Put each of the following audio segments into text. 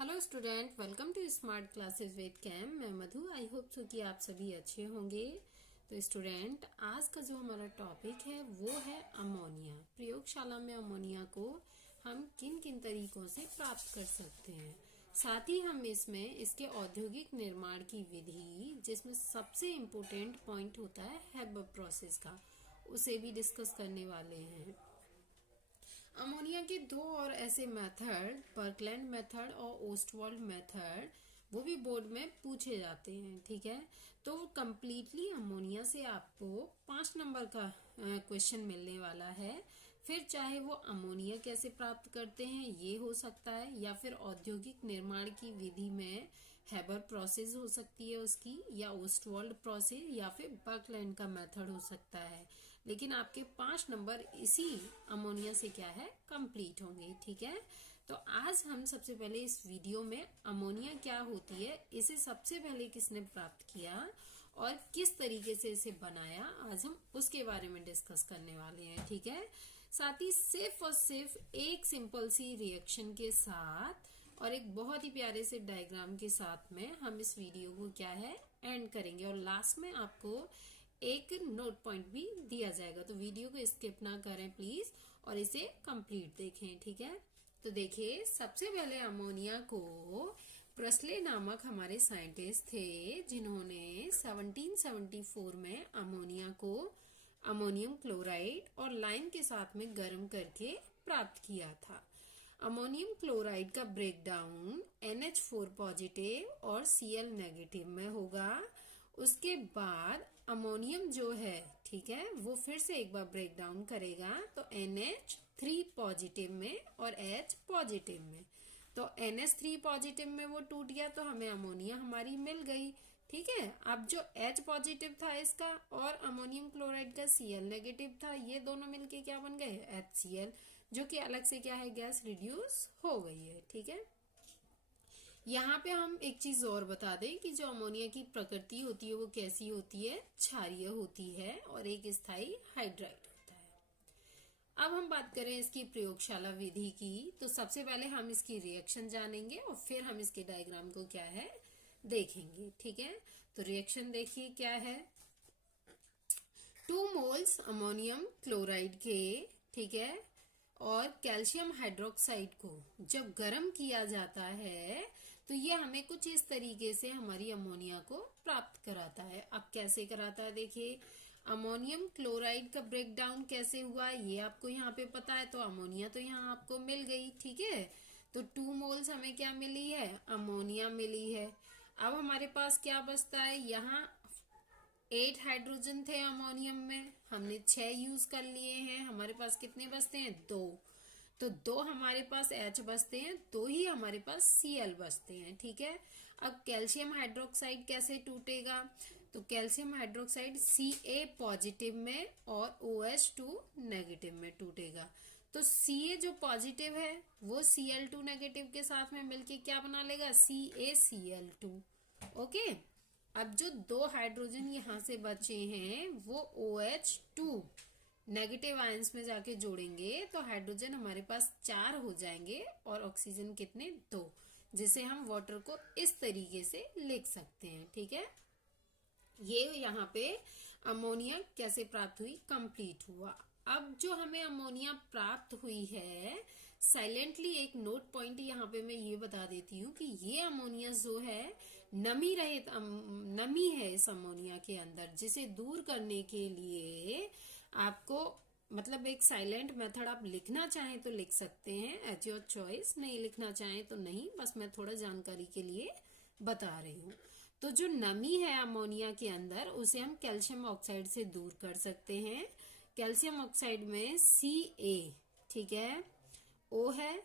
Hello student, welcome to smart classes with Cam. मैं Madhu. I hope so कि आप सभी अच्छे होंगे। तो स्टूडेंट, आज का जो हमारा टॉपिक है वो है अमोनिया। प्रयोगशाला में अमोनिया को हम किन किन तरीकों से प्राप्त कर सकते हैं, साथ ही हम इसमें इसके औद्योगिक निर्माण की विधि, जिसमें सबसे इम्पोर्टेंट पॉइंट होता है हेबर प्रोसेस का, उसे भी डिस्कस करने वाले हैं। अमोनिया के दो और ऐसे मेथड, बर्कलैंड मेथड और ओस्टवाल्ड मेथड, वो भी बोर्ड में पूछे जाते हैं। ठीक है, तो कंप्लीटली अमोनिया से आपको 5 नंबर का क्वेश्चन मिलने वाला है। फिर चाहे वो अमोनिया कैसे प्राप्त करते हैं ये हो सकता है, या फिर औद्योगिक निर्माण की विधि में हेबर प्रोसेस हो सकती है उसकी, या ओस्टवाल्ड प्रोसेस, या फिर बर्कलैंड का मेथड हो सकता है। लेकिन आपके 5 नंबर इसी अमोनिया से क्या है, कंप्लीट होंगे। ठीक है, तो आज हम सबसे पहले इस वीडियो में अमोनिया क्या होती है, इसे सबसे पहले किसने प्राप्त किया और किस तरीके से इसे बनाया, आज हम उसके बारे में डिस्कस करने वाले हैं। ठीक है, साथ ही सिर्फ और सिर्फ एक सिंपल सी रिएक्शन के साथ और एक बहुत ही प्यारे से डायग्राम के साथ में हम इस वीडियो को क्या है एंड करेंगे, और लास्ट में आपको एक नोट पॉइंट भी दिया जाएगा। तो वीडियो को स्किप ना करें प्लीज और इसे कंप्लीट देखें। ठीक है, तो देखिए, सबसे पहले अमोनिया को प्रेस्ले नामक हमारे साइंटिस्ट थे, जिन्होंने 1774 में अमोनिया को अमोनियम क्लोराइड और लाइम के साथ में गर्म करके प्राप्त किया था। अमोनियम क्लोराइड का ब्रेकडाउन NH4 पॉजिटिव और Cl नेगेटिव में होगा। उसके बाद अमोनियम जो है, ठीक है, वो फिर से एक बार ब्रेक डाउन करेगा, तो NH3 पॉजिटिव में और H पॉजिटिव में। तो NH3 पॉजिटिव में वो टूट गया, तो हमें अमोनिया हमारी मिल गई। ठीक है, अब जो H पॉजिटिव था इसका और अमोनियम क्लोराइड का Cl नेगेटिव था, ये दोनों मिलके क्या बन गए, HCl, जो कि अलग से क्या है, गैस रिड्यूस हो गई है। ठीक है, यहाँ पे हम एक चीज और बता दें कि जो अमोनिया की प्रकृति होती है वो कैसी होती है, क्षारीय होती है और एक स्थायी हाइड्राइड होता है। अब हम बात करें इसकी प्रयोगशाला विधि की, तो सबसे पहले हम इसकी रिएक्शन जानेंगे और फिर हम इसके डायग्राम को क्या है देखेंगे। ठीक है, तो रिएक्शन देखिए क्या है। 2 मोल्स अमोनियम क्लोराइड के, ठीक है, और कैल्शियम हाइड्रोक्साइड को जब गर्म किया जाता है तो ये हमें कुछ इस तरीके से हमारी अमोनिया को प्राप्त कराता है। अब कैसे कराता है देखिए, अमोनियम क्लोराइड का ब्रेक डाउन कैसे हुआ ये आपको यहाँ पे पता है, तो अमोनिया तो यहाँ आपको मिल गई। ठीक है, तो 2 मोल्स हमें क्या मिली है, अमोनिया मिली है। अब हमारे पास क्या बचता है, यहाँ 8 हाइड्रोजन थे अमोनियम में, हमने 6 यूज कर लिए हैं। हमारे पास कितने बचते हैं, 2। तो 2 हमारे पास H बचते हैं, 2 ही हमारे पास Cl बचते हैं। ठीक है, अब कैल्शियम हाइड्रोक्साइड कैसे टूटेगा, तो कैल्शियम हाइड्रोक्साइड Ca पॉजिटिव में और OH2 नेगेटिव में टूटेगा। तो Ca जो पॉजिटिव है वो Cl2 नेगेटिव के साथ में मिलके क्या बना लेगा, CaCl2। ओके, अब जो 2 हाइड्रोजन यहाँ से बचे हैं वो OH2 नेगेटिव आयंस में जाके जोड़ेंगे, तो हाइड्रोजन हमारे पास 4 हो जाएंगे और ऑक्सीजन कितने, 2, जिसे हम वाटर को इस तरीके से लिख सकते हैं। ठीक है, ये यहाँ पे अमोनिया कैसे प्राप्त हुई, कंप्लीट हुआ। अब जो हमें अमोनिया प्राप्त हुई है, साइलेंटली एक नोट पॉइंट यहाँ पे मैं ये बता देती हूँ कि ये अमोनिया जो है नमी रहित नमी है इस अमोनिया के अंदर, जिसे दूर करने के लिए आपको मतलब एक साइलेंट मेथड आप लिखना चाहें तो लिख सकते हैं, एट योर चॉइस। नहीं लिखना चाहें तो नहीं, बस मैं थोड़ा जानकारी के लिए बता रही हूँ। तो जो नमी है अमोनिया के अंदर उसे हम कैल्शियम ऑक्साइड से दूर कर सकते हैं। कैल्शियम ऑक्साइड में Ca, ठीक है, O है,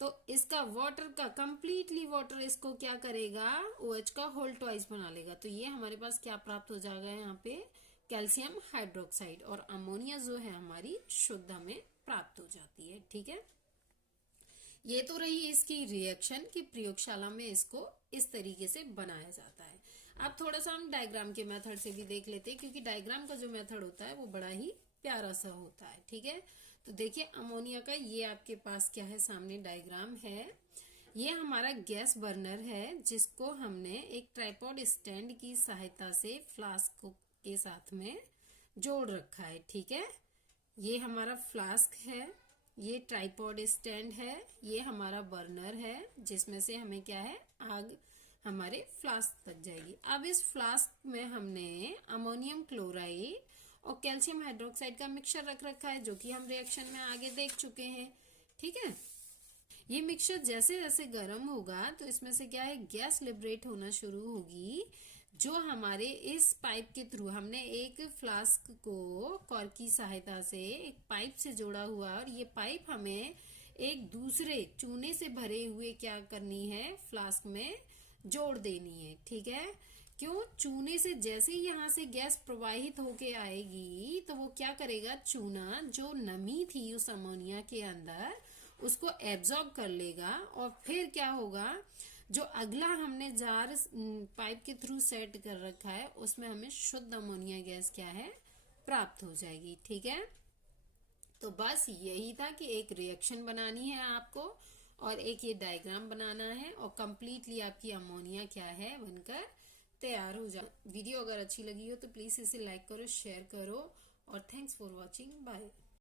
तो इसका वाटर का कंप्लीटली वाटर इसको क्या करेगा, OH का होल ट्वाइस बना लेगा। तो ये हमारे पास क्या प्राप्त हो जाएगा, यहाँ पे कैल्शियम हाइड्रोक्साइड, और अमोनिया जो है हमारी शुद्ध हमें प्राप्त हो जाती है। ठीक है, ये तो रही इसकी रिएक्शन कि प्रयोगशाला में इसको इस तरीके से बनाया जाता है। अब थोड़ा सा हम डायग्राम के मेथड से भी देख लेते हैं, क्योंकि डायग्राम का जो मेथड होता है वो बड़ा ही प्यारा सा होता है। ठीक है, तो देखिए अमोनिया का ये आपके पास क्या है, सामने डायग्राम है। ये हमारा गैस बर्नर है जिसको हमने एक ट्राइपॉड स्टैंड की सहायता से फ्लास्क के साथ में जोड़ रखा है। ठीक है, ये हमारा फ्लास्क है, ये ट्राइपॉड स्टैंड है, ये हमारा बर्नर है जिसमें से हमें क्या है, आग हमारे फ्लास्क तक जाएगी। अब इस फ्लास्क में हमने अमोनियम क्लोराइड और कैल्शियम हाइड्रोक्साइड का मिक्सचर रख रखा है जो कि हम रिएक्शन में आगे देख चुके हैं। ठीक है, ये मिक्सचर जैसे जैसे गर्म होगा तो इसमें से क्या है, गैस लिबरेट होना शुरू होगी, जो हमारे इस पाइप के थ्रू हमने एक फ्लास्क को कॉर्क की सहायता से एक पाइप से जोड़ा हुआ, और ये पाइप हमें एक दूसरे चूने से भरे हुए क्या करनी है, फ्लास्क में जोड़ देनी है। ठीक है, क्यों, चूने से जैसे ही यहाँ से गैस प्रवाहित होके आएगी तो वो क्या करेगा, चूना जो नमी थी उस अमोनिया के अंदर उसको एब्जॉर्ब कर लेगा, और फिर क्या होगा, जो अगला हमने जार पाइप के थ्रू सेट कर रखा है उसमें हमें शुद्ध अमोनिया गैस क्या है, प्राप्त हो जाएगी। ठीक है, तो बस यही था कि एक रिएक्शन बनानी है आपको और एक ये डायग्राम बनाना है और कंप्लीटली आपकी अमोनिया क्या है, बनकर तैयार हो जाए। वीडियो अगर अच्छी लगी हो तो प्लीज इसे लाइक करो, शेयर करो, और थैंक्स फॉर वॉचिंग। बाय।